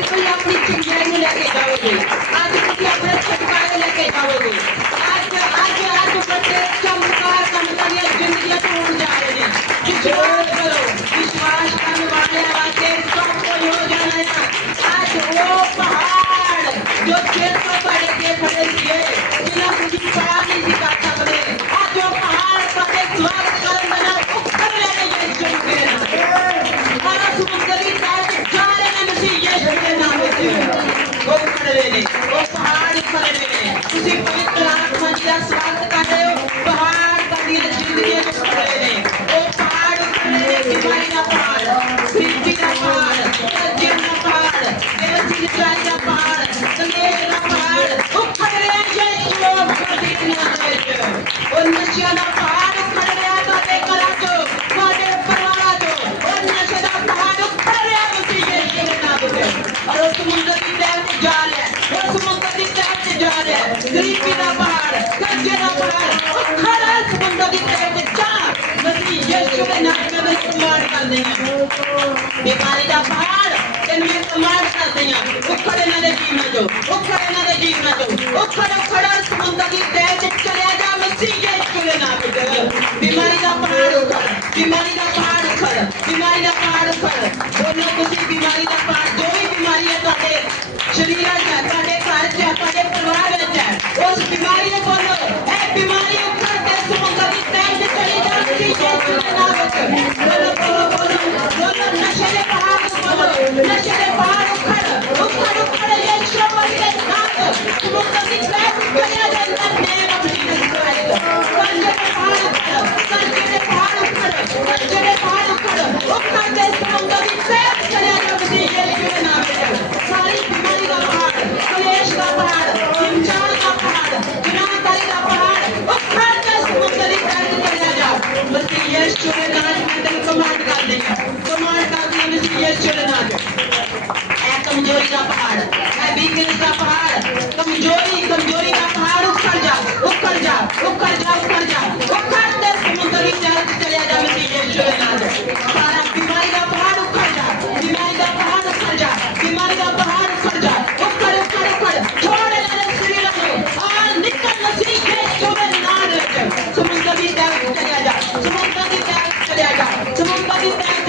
आज कोई अपनी चिंगारी लेके जाओगे आज कोई अपना छुटकारा लेके जाओगे ਮਸੀਹ ਯਿਸੂ ਦੇ ਨਾਮ ਕਰਦੇ ਹਾਂ ਬਿਮਾਰੀ ਦਾ ਪਹਾੜ ਤੈਨੂੰ ਮੈਂ ਕਮਾਂਡ ਕਰਦੇ ਹਾਂ ਉੱਖੜ ਇਹਨਾਂ ਦੇ ਜੀਵਨ ਚੋਂ, ਉੱਖੜ ਇਹਨਾਂ ਦੇ ਜੀਵਨ ਚੋਂ, ਉੱਖੜ ਉੱਖੜ ਸਮੁੰਦਰ ਦੀ ਤਹਿ ਤੇ ਚਲਿਆ ਜਾ ਮਸੀਹ ਯਿਸੂ ਦੇ ਨਾਮ ਵਿੱਚ ਬਿਮਾਰੀ ਦਾ ਪਹਾੜ ਉੱਖੜ, ਬਿਮਾਰੀ ਦਾ ਪਹਾੜ ਉੱਖੜ, ਬਿਮਾਰੀ ਦਾ ਪਹਾੜ ਉੱਖੜ। ਬੋਲੋ ਤੁਸੀਂ ਬਿਮਾਰੀ ਦਾ ਪਹਾੜ ਜੋ ਵੀ ਬਿਮਾਰੀ ਹੈ ਤੁਹਾਡੇ ਸਰੀਰਾਂ 'ਚ ਤੁਹਾਡੇ ਘਰ 'ਚ ਤੁਹਾਡੇ ਪਰਿਵਾਰ ਵਿੱਚ ਹੈ, ਉਸ ਬਿਮਾਰੀ ਨੂੰ ਬੋਲੋ। ਦੇ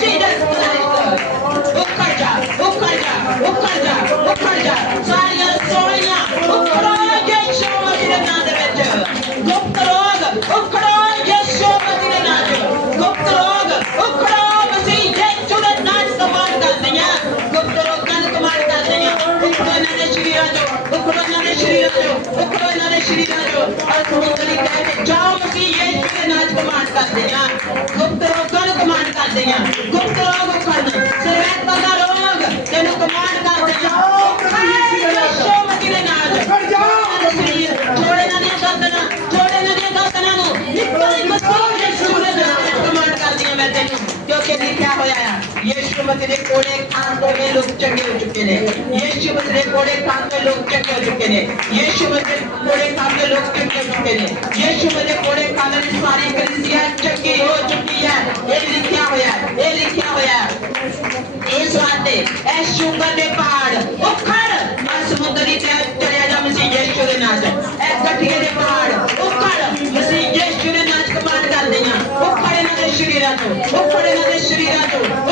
Jesus Christ. Obrigada. बसरे कोड़े खान को ये लोग चंगे हो चुके ने यीशु बसरे कोड़े खान में लोग चंगे हो चुके ने यीशु बसरे कोड़े खान में लोग चंगे हो चुके ने यीशु बसरे कोड़े खान में सारी कलीसिया चंगी हो चुकी है ये. लिखा हुआ है ये लिखा हुआ है इस बात ने ऐ शुगर दे पहाड़, उखड़. मैं समुद्री ते चले जा मसीह यीशु के नाम से ऐ कटिए दे पहाड़, उखड़. मसीह यीशु दे नाम कमांड कर देना उखड़े ना दे शरीरा तो उखड़े ना दे शरीरा तो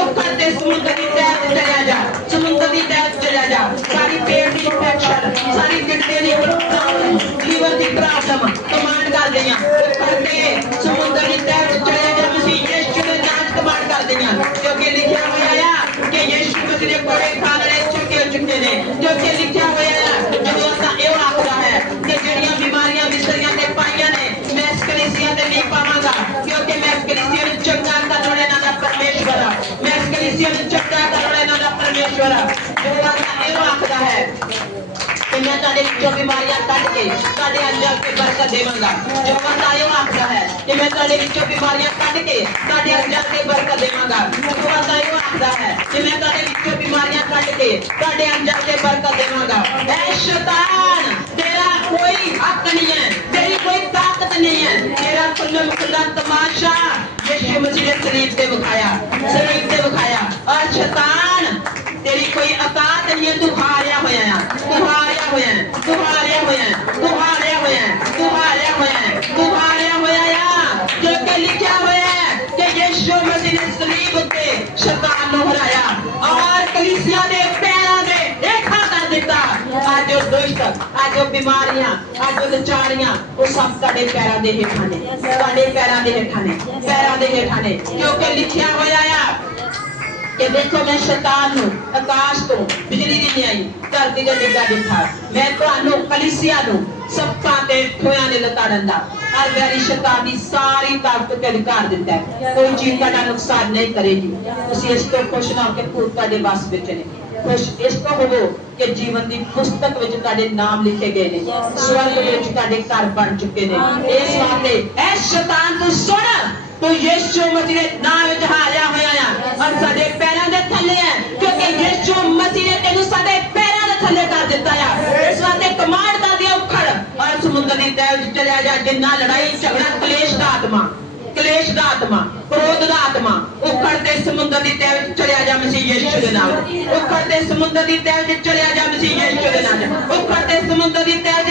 सुमन कभी चला जा सुमन कभी चला जा। सारी पेट की इन्फेक्शन सारी किडनी की प्रॉब्लम लीवर की प्रॉब्लम कमांड कर दिया करते सुमन कभी चला जा मसीह यीशु ने जाँच कमांड कर दिया क्योंकि लिखा हुआ है कि यीशु मसीह ने बड़े फादर चुके चुके ने क्योंकि ਵਿੱਚੋਂ ਬਿਮਾਰੀਆਂ ਕੱਢ ਕੇ ਤੁਹਾਡੇ ਅੰਦਰ ਤੇ ਬਰਕਤ ਦੇਵਾਂਗਾ ਯਹੋਵਾ ਤਾਇਓ ਆਖਦਾ ਹੈ ਕਿ ਮੈਂ ਤੁਹਾਡੇ ਵਿੱਚੋਂ ਬਿਮਾਰੀਆਂ ਕੱਢ ਕੇ ਤੁਹਾਡੇ ਅੰਦਰ ਤੇ ਬਰਕਤ ਦੇਵਾਂਗਾ ਯਹੋਵਾ ਤਾਇਓ ਆਖਦਾ ਹੈ ਕਿ ਮੈਂ ਤੁਹਾਡੇ ਵਿੱਚੋਂ ਬਿਮਾਰੀਆਂ ਕੱਢ ਕੇ ਤੁਹਾਡੇ ਅੰਦਰ ਤੇ ਬਰਕਤ ਦੇਵਾਂਗਾ ਐ ਸ਼ੈਤਾਨ ਤੇਰਾ ਕੋਈ ਹੱਕ ਨਹੀਂ ਹੈ ਤੇਰੀ ਕੋਈ ਤਾਕਤ ਨਹੀਂ ਹੈ ਤੇਰਾ ਕੁੱਲ ਮੁਕੱਲਾ ਤਮਾਸ਼ਾ ਯਿਸੂ ਮਸੀਹ ਨੇ ਸਰੀਰ ਤੇ ਵਿਖਾਇਆ ਸਰੀਰ ਤੇ ਵਿਖਾਇਆ ਔਰ ਸ਼ੈਤਾਨ ਤੇਰੀ ਕੋਈ ਔਕਾਤ ਨਹੀਂ ਹੈ ਤੂੰ ਹਾਰਿਆ ਹੋਇਆ ਆ ਤੂੰ ਹਾਰਿਆ ਹੋਇਆ ਹੈ ਤੂੰ ਹਾਰਿਆ ਹੋਇਆ ਹੈ ਤੂੰ ਹਾਰਿਆ ਹੋਇਆ ਹੈ ਤੂੰ ਹਾਰਿਆ ਹੋਇਆ ਹੈ ਤੂੰ ਹਾਰਿਆ ਹੋਇਆ ਆ ਜੋ ਕਿ ਲਿਖਿਆ ਹੋਇਆ ਹੈ ਕਿ ਯਿਸੂ ਮਸੀਹ ਨੇ ਸਲੀਬ ਉੱਤੇ ਸ਼ੈਤਾਨ ਨੂੰ ਹਰਾਇਆ ਔਰ ਕਲੀਸਿਆ ਦੇ ਪੈਰਾਂ ਦੇ ਦੇਖਾ ਕਰ ਦਿੱਤਾ ਅੱਜ ਉਹ ਦੁਸ਼ਟ ਅੱਜ ਉਹ ਬਿਮਾਰੀਆਂ ਅੱਜ ਉਹ ਲਾਚਾਰੀਆਂ ਉਹ ਸਭ ਤੁਹਾਡੇ ਪੈਰਾਂ ਦੇ ਹੇਠਾਂ ਨੇ ਤੁਹਾਡੇ ਪੈਰਾਂ ਦੇ ਹੇਠਾਂ ਨੇ ਪੈਰਾਂ ਦੇ ਹੇਠਾਂ ਨੇ ਕਿਉਂਕਿ ਲਿਖਿਆ ਹੋਇਆ ਆ ਕਿ ਦੇਖੋ ਮੈਂ ਸ਼ੈਤਾਨ ਨੂੰ ਆਕਾਸ਼ ਤੋਂ ਬਿਜਲੀ ਦੀ ਨਿਆਈ ਧਰਤੀ ਦੇ ਡਿੱਗਾ ਦਿੱਤਾ ਮੈਂ ਤੁਹਾਨੂੰ ਕਲੀਸਿਆ ਨੂੰ ਸੱਪਾਂ ਤੇ ਠੋਇਆਂ ਦੇ ਲਤਾੜਨ ਦਾ ਹਰ ਵੈਰੀ ਸ਼ੈਤਾਨ ਦੀ ਸਾਰੀ ਤਾਕਤ ਤੇ ਅਧਿਕਾਰ ਹੈ। ਕੋਈ ਚੀਜ਼ ਤੁਹਾਡਾ ਨੁਕਸਾਨ ਨਹੀਂ ਕਰੇਗੀ। ਤੁਸੀਂ ਇਸ ਤੋਂ ਖੁਸ਼ ਨਾ ਹੋ ਕੇ ਭੂਤ ਤੁਹਾਡੇ ਵੱਸ ਵਿੱਚ ਨੇ। ਖੁਸ਼ ਇਸ ਤੋਂ ਹੋਵੋ ਕਿ ਜੀਵਨ ਦੀ ਪੁਸਤਕ ਵਿੱਚ ਤੁਹਾਡੇ ਨਾਮ ਲਿਖੇ ਗਏ ਨੇ। ਸਵਰਗ ਵਿੱਚ ਤੁਹਾਡੇ ਘਰ ਬਣ ਚੁੱਕੇ ਨੇ। ਇਸ ਵਾਸਤੇ ਐ ਸ਼ੈਤਾਨ ਤੂੰ ਸੁਣ। ਤੂੰ ਯਿਸੂ ਮਸੀਹ ਦੇ ਨਾਮ ਵਿੱਚ ਹਾਰਿਆ ਹੋਇਆ ਆ ਔਰ ਸਾਡੇ ਪੈਰਾਂ ਦੇ ਥੱਲੇ ਹੈ ਕਿਉਂਕਿ ਯਿਸੂ ਮਸੀਹ ਨੇ ਤੈਨੂੰ ਸਾਡੇ ਪੈਰਾਂ ਦੇ ਥੱਲੇ ਕਰ ਦਿੱਤਾ ਆ ਇਸ ਵਾਸਤੇ ਕਮਾਂਡ ਕਰ ਦਿਆ ਉਖੜ ਔਰ ਸਮੁੰਦਰ ਦੀ ਤੈਲ ਵਿੱਚ ਚਲਿਆ ਜਾ ਜਿੰਨਾ ਲੜਾਈ ਝਗੜਾ ਕਲੇਸ਼ ਦਾ ਆਤਮਾ ਕਲੇਸ਼ ਦਾ ਆਤਮਾ ਕ੍ਰੋਧ ਦਾ ਆਤਮਾ ਉਖੜ ਤੇ ਸਮੁੰਦਰ ਦੀ ਤੈਲ ਵਿੱਚ ਚਲਿਆ ਜਾ ਮਸੀਹ ਯਿਸੂ ਦੇ ਨਾਮ ਉਖੜ ਤੇ ਸਮੁੰਦਰ ਦੀ ਤੈਲ ਵਿੱਚ ਚਲਿਆ ਜਾ ਮਸੀਹ ਯਿਸੂ ਦੇ ਨਾਮ ਉਖੜ ਤੇ ਸਮੁੰਦਰ ਦੀ ਤੈਲ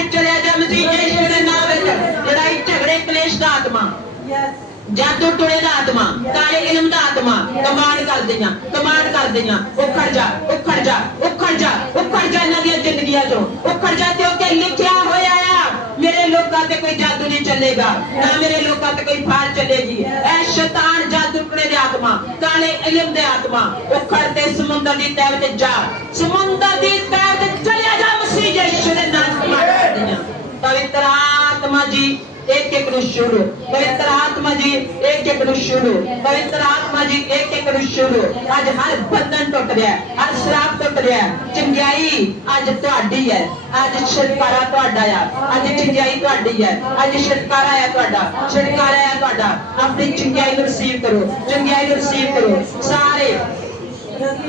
ਜਾਦੂ ਟੋਲੇ ਦਾ ਆਤਮਾ ਕਾਲੇ ਇਲਮ ਦਾ ਆਤਮਾ, ਕਮਾਂਡ ਕਰਦੀਆਂ ਕਮਾਂਡ ਕਰਦੀਆਂ ਉਖੜ ਜਾ ਉਖੜ ਜਾ ਉਖੜ ਜਾ ਉਖੜ ਜਾ ਇਹਨਾਂ ਦੀਆਂ ਜ਼ਿੰਦਗੀਆਂ ਚੋਂ, ਉਖੜ ਜਾ ਤੇ ਉਹ ਕਿ ਲਿਖਿਆ ਹੋਇਆ ਆ, ਮੇਰੇ ਲੋਕਾਂ ਤੇ ਕੋਈ ਜਾਦੂ ਨਹੀਂ ਚੱਲੇਗਾ, ਨਾ ਮੇਰੇ ਲੋਕਾਂ ਤੇ ਕੋਈ ਫਾਲ ਚੱਲੇਗੀ। ਐ ਸ਼ੈਤਾਨ ਜਾਦੂ ਟੋਲੇ ਦੇ ਆਤਮਾ, ਕਾਲੇ ਇਲਮ ਦੇ ਆਤਮਾ, ਉਖੜ ਤੇ ਸਮੁੰਦਰ ਦੀ ਤਹਿ ਤੇ ਜਾ, ਸਮੁੰਦਰ ਦੀ ਤਹਿ ਤੇ ਚਲਿਆ ਜਾ, ਮਸੀਹ ਯਿਸੂ ਦੇ ਨਾਮ ਕਮਾਂਡ ਪਵਿੱਤਰ ਆਤਮਾ ਜੀ एक एक ਨੂੰ ਛੋੜੋ ਪਵਿੱਤਰ ਆਤਮਾ ਜੀ ਇੱਕ ਇੱਕ ਨੂੰ ਛੋੜੋ ਪਵਿੱਤਰ ਆਤਮਾ ਜੀ ਇੱਕ ਇੱਕ ਨੂੰ ਛੋੜੋ ਅੱਜ ਹਰ ਬੰਧਨ ਟੁੱਟ ਰਿਹਾ ਹੈ, ਹਰ ਸ਼ਰਾਬ ਟੁੱਟ ਰਿਹਾ ਹੈ। ਚੰਗਿਆਈ ਅੱਜ ਤੁਹਾਡੀ ਹੈ ਅੱਜ ਛੁਟਕਾਰਾ ਤੁਹਾਡਾ ਆ ਅੱਜ ਚੰਗਿਆਈ ਤੁਹਾਡੀ ਹੈ ਅੱਜ ਛੁਟਕਾਰਾ ਹੈ ਤੁਹਾਡਾ ਛੁਟਕਾਰਾ ਹੈ ਤੁਹਾਡਾ ਆਪਣੀ ਚੰਗਿਆਈ ਨੂੰ ਰਿਸੀਵ ਕਰੋ ਚੰਗਿਆਈ ਨੂੰ ਰਿਸੀਵ ਕਰੋ ਸਾਰੇ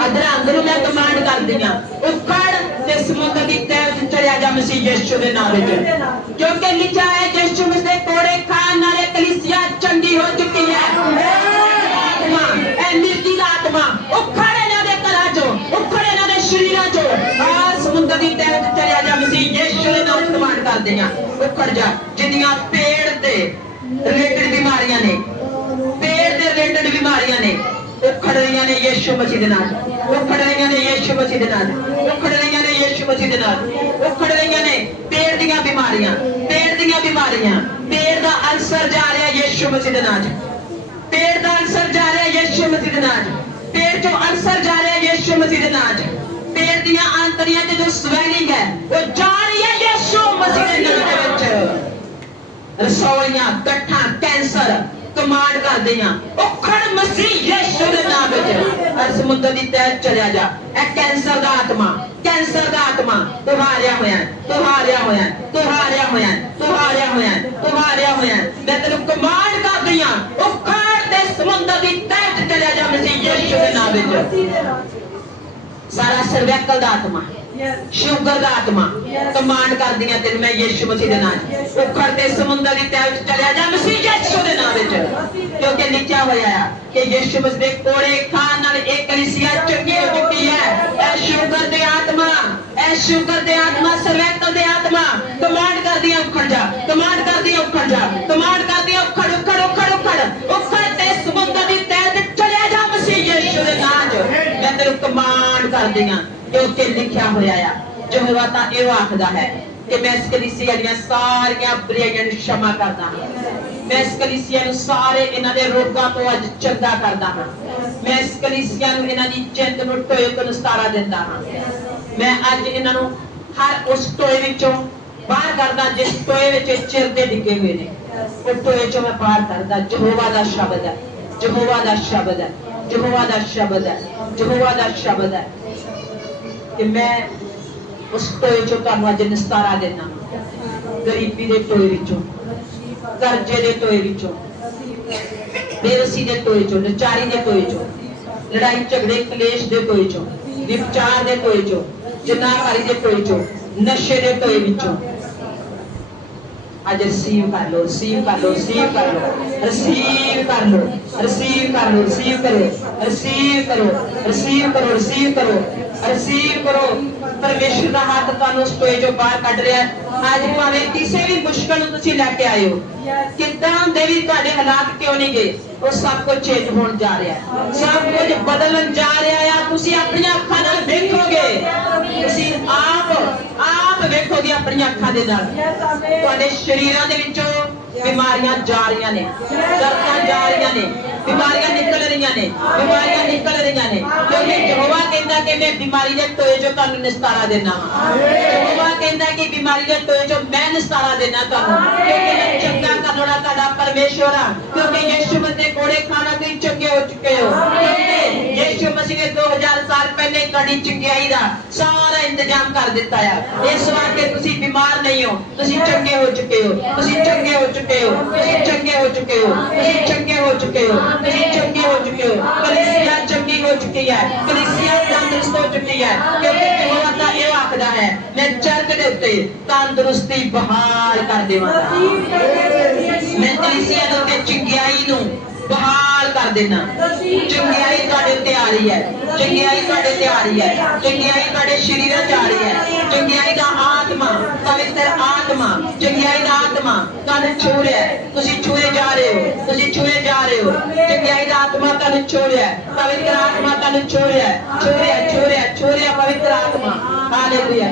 ਅਧਰੰਗ ਨੂੰ ਮੈਂ ਕਮਾਂਡ ਕਰਦੀ ਹਾਂ ਉਖੜ nesse mundo de Deus entregue a Yeshua de Nazaré. क्योंकि लिखा है यीशु में कोड़े खान वाले कलिसिया चंडी हो चुकी है आत्मा ए आत्मा उखड़े ना दे करा जो उखड़े ना दे शरीर जो आ समुद्र दी तह ते जा मसीह यीशु दे नाम इस्तेमाल कर देया उखड़ जा जिदियाँ पेड़ दे रिलेटेड बीमारियाँ ने पेड़ दे रिलेटेड बीमारियाँ ने उखड़ रही ने यशु मसीह दे नाम उखड़ रही ने यशु मसीह दे नाम रोग उखड़ रही ने पेट दिया बीमारियाँ पेट दिया बीमारियाँ पेट का अल्सर जा रहा यीशु मसीह नाज पेट का अल्सर जा रहा यीशु मसीह नाज पेट चो अल्सर जा रहा यीशु मसीह नाज पेट दिया आंतरियाँ जो स्वेलिंग है वो जा रही है यीशु मसीह के रसौलियाँ गट्ठा कैंसर कमांड कर दिया उखड़ मसीह यीशु के नाम समुद्र की तह चलिया जा कैंसर दा आत्मा कैंसर का आत्मा तुहारिया होया तुहारिया होया तुहारिया होया तुहारिया होया तुहारिया होया मैं तेन कमांड कर दी हाँ उखाड़ ते समुंदर दी तह चले जा मसीह यीशु दे नाम विच सारा सर्वैकल का आत्मा है ਵਿੱਚ ਸ਼ੂਗਰ ਦਾ ਆਤਮਾ। ਕਮਾਂਡ ਕਰਦੀਆਂ ਤੈਨੂੰ ਮੈਂ ਯਿਸੂ ਮਸੀਹ ਦੇ ਨਾਮ। ਉਖੜ ਤੇ ਸਮੁੰਦਰ ਦੀ ਤਹਿ ਵਿੱਚ ਚਲਿਆ ਜਾ ਮਸੀਹ ਯਿਸੂ ਦੇ ਨਾਮ ਵਿੱਚ। ਕਿਉਂਕਿ ਲਿਖਿਆ ਹੋਇਆ ਆ ਕਿ ਯਿਸੂ ਮਸੀਹ ਦੇ ਕੋੜੇ ਖਾਨ ਨਾਲ ਇੱਕ ਕਲੀਸਿਆ ਚੰਗੀ ਹੋ ਚੁੱਕੀ ਹੈ। ਇਹ ਸ਼ੂਗਰ ਦੇ ਆਤਮਾ ਇਹ ਸ਼ੂਗਰ ਦੇ ਆਤਮਾ ਸਰਵੈਕਲ ਦੇ ਆਤਮਾ। ਕਮਾਂਡ ਕਰਦੀਆਂ ਉਖੜ ਜਾ ਕਮਾਂਡ ਕਰਦੀਆਂ ਉਖੜ ਜਾ ਕਮਾਂਡ ਕਰਦੀਆਂ ਉਖੜ ਉਖੜ ਉਖੜ ਉਖੜ। ਉਖੜ ਤੇ ਸਮੁੰਦਰ ਦੀ ਤਹਿ ਤੇ ਚਲਿਆ ਜਾ ਮਸੀਹ ਯਿਸੂ ਦੇ ਨਾਮ 'ਚ ਮੈਂ ਤੈਨੂੰ ਕਮਾਂਡ ਕਰਦੀ ਤੇ ਉੱਤੇ ਲਿਖਿਆ ਹੋਇਆ ਆ। ਯਹੋਵਾ ਤਾਂ ਇਹ ਆਖਦਾ ਹੈ ਕਿ ਮੈਂ ਇਸ ਕਲੀਸਿਆ ਦੀਆਂ ਸਾਰੀਆਂ ਬੁਰਾਈਆਂ ਨੂੰ ਸ਼ਮਾ ਕਰਦਾ ਹਾਂ। ਮੈਂ ਇਸ ਕਲੀਸਿਆ ਨੂੰ ਸਾਰੇ ਇਹਨਾਂ ਦੇ ਰੋਗਾਂ ਤੋਂ ਅੱਜ ਚੰਗਾ ਕਰਦਾ ਹਾਂ। ਮੈਂ ਇਸ ਕਲੀਸਿਆ ਨੂੰ ਇਹਨਾਂ ਦੀ ਚਿੰਤ ਨੂੰ ਟੋਏ ਤੋਂ ਨਿਸਤਾਰਾ ਦਿੰਦਾ ਹਾਂ। ਮੈਂ ਅੱਜ ਇਹਨਾਂ ਨੂੰ ਹਰ ਉਸ ਟੋਏ ਵਿੱਚੋਂ ਬਾਹਰ ਕਰਦਾ ਜਿਸ ਟੋਏ ਵਿੱਚ ਚਿਰਦੇ ਡਿੱਗੇ ਹੋਏ ਨੇ। ਉਹ ਟੋਏ ਚੋਂ ਮੈਂ ਬਾਹਰ ਕਰਦਾ ਯਹੋਵਾ ਦਾ ਸ਼ਬਦ ਹੈ। ਯਹੋਵਾ ਦਾ ਸ਼ਬਦ ਹੈ। ਯਹੋਵਾ ਦਾ ਸ਼ਬਦ ਹੈ। ਯਹੋਵਾ ਦਾ ਸ਼ਬਦ ਹੈ। ਕਿ ਮੈਂ ਉਸ ਟੋਏ ਚੋਂ ਤੁਹਾਨੂੰ ਅੱਜ ਨਿਸਤਾਰਾ ਦੇਣਾ ਗਰੀਬੀ ਦੇ ਟੋਏ ਵਿੱਚੋਂ ਕਰਜ਼ੇ ਦੇ ਟੋਏ ਵਿੱਚੋਂ ਬੇਵਸੀ ਦੇ ਟੋਏ ਚੋਂ ਨਚਾਰੀ ਦੇ ਟੋਏ ਚੋਂ ਲੜਾਈ ਝਗੜੇ ਕਲੇਸ਼ ਦੇ ਟੋਏ ਚੋਂ ਵਿਚਾਰ ਦੇ ਟੋਏ ਚੋਂ ਜਨਾਕਾਰੀ ਦੇ ਟੋਏ ਚੋਂ ਨਸ਼ੇ ਦੇ ਟੋਏ ਵਿੱਚੋਂ ਅੱਜ ਰਿਸੀਵ ਕਰ ਲਓ ਰਿਸੀਵ ਕਰ ਲਓ ਰਿਸੀਵ ਕਰ ਲਓ ਰਿਸੀਵ ਕਰ ਲਓ ਰਿਸੀਵ ਕਰ ਲਓ ਰਿਸੀਵ ਕਰੋ ਰਿਸੀਵ ਕਰੋ ਰਿਸੀਵ ਕਰੋ ਰਿਸੀਵ ਕਰੋ ਰਿਸੀਵ ਕਰੋ। ਪਰਮੇਸ਼ਰ ਦਾ ਹੱਥ ਤੁਹਾਨੂੰ ਉਸ ਟੋਏ ਚੋਂ ਬਾਹਰ ਕੱਢ ਰਿਹਾ ਹੈ। ਅੱਜ ਭਾਵੇਂ ਕਿਸੇ ਵੀ ਮੁਸ਼ਕਲ ਨੂੰ ਤੁਸੀਂ ਲੈ ਕੇ ਆਏ ਹੋ ਕਿੱਦਾਂ ਦੇ ਵੀ ਤੁਹਾਡੇ ਹਾਲਾਤ ਕਿਉਂ ਨਹੀਂ ਗਏ? ਉਹ ਸਭ ਕੁਝ ਚੇਂਜ ਹੋਣ ਜਾ ਰਿਹਾ ਸਭ ਕੁਝ ਬਦਲਣ ਜਾ ਰਿਹਾ ਆ ਤੁਸੀਂ ਆਪਣੀਆਂ ਅੱਖਾਂ ਨਾਲ ਵੇਖੋਗੇ। ਤੁਸੀਂ ਆਪ ਆਪ ਵੇਖੋਗੇ ਆਪਣੀਆਂ ਅੱਖਾਂ ਦੇ ਨਾਲ। ਤੁਹਾਡੇ ਸ਼ਰੀਰਾਂ ਦੇ ਵਿੱਚੋਂ ਬਿਮਾਰੀਆਂ ਜਾ ਰਹੀਆਂ ਨੇ। ਦਰਦਾਂ ਜਾ ਰਹੀਆਂ ਨੇ। ਬਿਮਾਰੀਆਂ ਨਿਕਲ ਰਹੀਆਂ ਨੇ। ਬਿਮਾਰੀਆਂ ਨਿਕਲ ਨੇ ਕਿਉਂਕਿ ਯਹੋਵਾ ਕਹਿੰਦਾ ਕਿ ਮੈਂ ਬਿਮਾਰੀ ਦੇ ਟੋਏ ਚੋਂ ਤੁਹਾਨੂੰ ਨਿਸਤਾਰਾ ਦੇਣਾ ਹਾਂ ਯਹੋਵਾ ਕਹਿੰਦਾ ਕਿ ਬਿਮਾਰੀ ਦੇ ਟੋਏ ਚੋਂ ਮੈਂ ਨਿਸਤਾਰਾ ਦੇਣਾ ਤੁਹਾਨੂੰ ਕਿਉਂਕਿ ਮੈਂ ਚੰਗਾ ਕਰਨ ਵਾਲਾ ਤੁਹਾਡਾ ਪਰਮੇਸ਼ਵਰ ਹਾਂ ਕਿਉਂਕਿ ਯਿਸੂ ਮਸੀਹ ਦੇ ਕੋੜੇ ਖਾਣਾ ਤੁਸੀਂ ਚੰਗੇ ਹੋ ਚੁੱਕੇ ਹੋ ਕਿਉਂਕਿ ਯਿਸੂ ਮਸੀਹ ਨੇ 2000 ਸਾਲ ਪਹਿਲੇ ਤੁਹਾਡੀ ਚੰਗਿਆਈ ਦਾ ਸਾਰਾ ਇੰਤਜ਼ਾਮ ਕਰ ਦਿੱਤਾ ਆ ਇਸ ਵਾਰ ਤੁਸੀਂ ਬਿਮਾਰ ਨਹੀਂ ਹੋ ਤੁਸੀਂ ਚੰਗੇ ਹੋ ਚੁੱਕੇ ਹੋ ਤੁਸੀਂ ਚੰਗੇ ਹੋ ਚੁੱਕੇ ਹੋ ਤੁਸੀਂ ਚੰਗੇ ਹੋ ਚੁੱਕੇ ਹੋ ਤੁਸੀਂ ਚੰਗੇ ਹੋ ਚੁੱਕੇ ਹੋ ਤੁਸੀਂ ਚੰਗੇ ਹੋ ਚੁੱਕੇ ਹੋ ਕਲੀਸਿਆ ਚੰਗੀ ਹੋ ਚੁੱਕੀ ਹੈ ਕਲੀਸਿਆ ਤੰਦਰੁਸਤ ਹੋ ਚੁੱਕੀ ਹੈ ਕਿਉਂਕਿ ਯਹੋਵਾ ਦਾ ਇਹ ਆਖਦਾ ਹੈ ਮੈਂ ਚਰਚ ਦੇ ਉੱਤੇ ਤੰਦਰੁਸਤੀ ਬਹਾਲ ਕਰ ਦੇਵਾਂਗਾ ਮੈਂ ਕਲੀਸਿਆ ਦੇ ਉੱਤੇ ਚੰਗਿਆਈ ਨੂੰ ਬਹਾਲ ਕਰ ਦੇਣਾ ਚੰਗਿਆਈ ਤੁਹਾਡੇ ਉੱਤੇ ਆ ਰਹੀ ਹੈ ਚੰਗਿਆਈ ਤੁਹਾਡੇ ਤੇ ਆ ਰਹੀ ਹੈ ਚੰਗਿਆਈ ਤੁਹਾਡੇ ਸਰੀਰਾਂ 'ਚ ਆ ਰਹੀ ਹੈ ਚੰਗਿਆਈ ਦਾ ਆਤਮਾ ਪਵਿੱਤਰ ਆਤਮਾ ਚੰਗਿਆਈ ਦਾ ਆਤਮਾ ਤੁਹਾਨੂੰ ਛੂ ਰਿਹਾ ਹੈ ਤੁਸੀਂ ਛੂਏ ਜਾ ਰਹੇ ਹੋ ਤੁਸੀਂ ਛੂਏ ਜਾ ਰਹੇ ਹੋ ਚੰਗਿਆਈ ਦਾ ਆਤਮਾ ਤੁਹਾਨੂੰ ਛੂ ਰਿਹਾ ਹੈ ਪਵਿੱਤਰ ਆਤਮਾ ਤੁਹਾਨੂੰ ਛੂ ਰਿਹਾ ਹੈ ਛੂ ਰਿਹਾ ਛੂ ਰਿਹਾ ਛੂ ਰਿਹਾ ਪਵਿੱਤਰ ਆਤਮਾ ਹਾਲੇਲੂਇਆ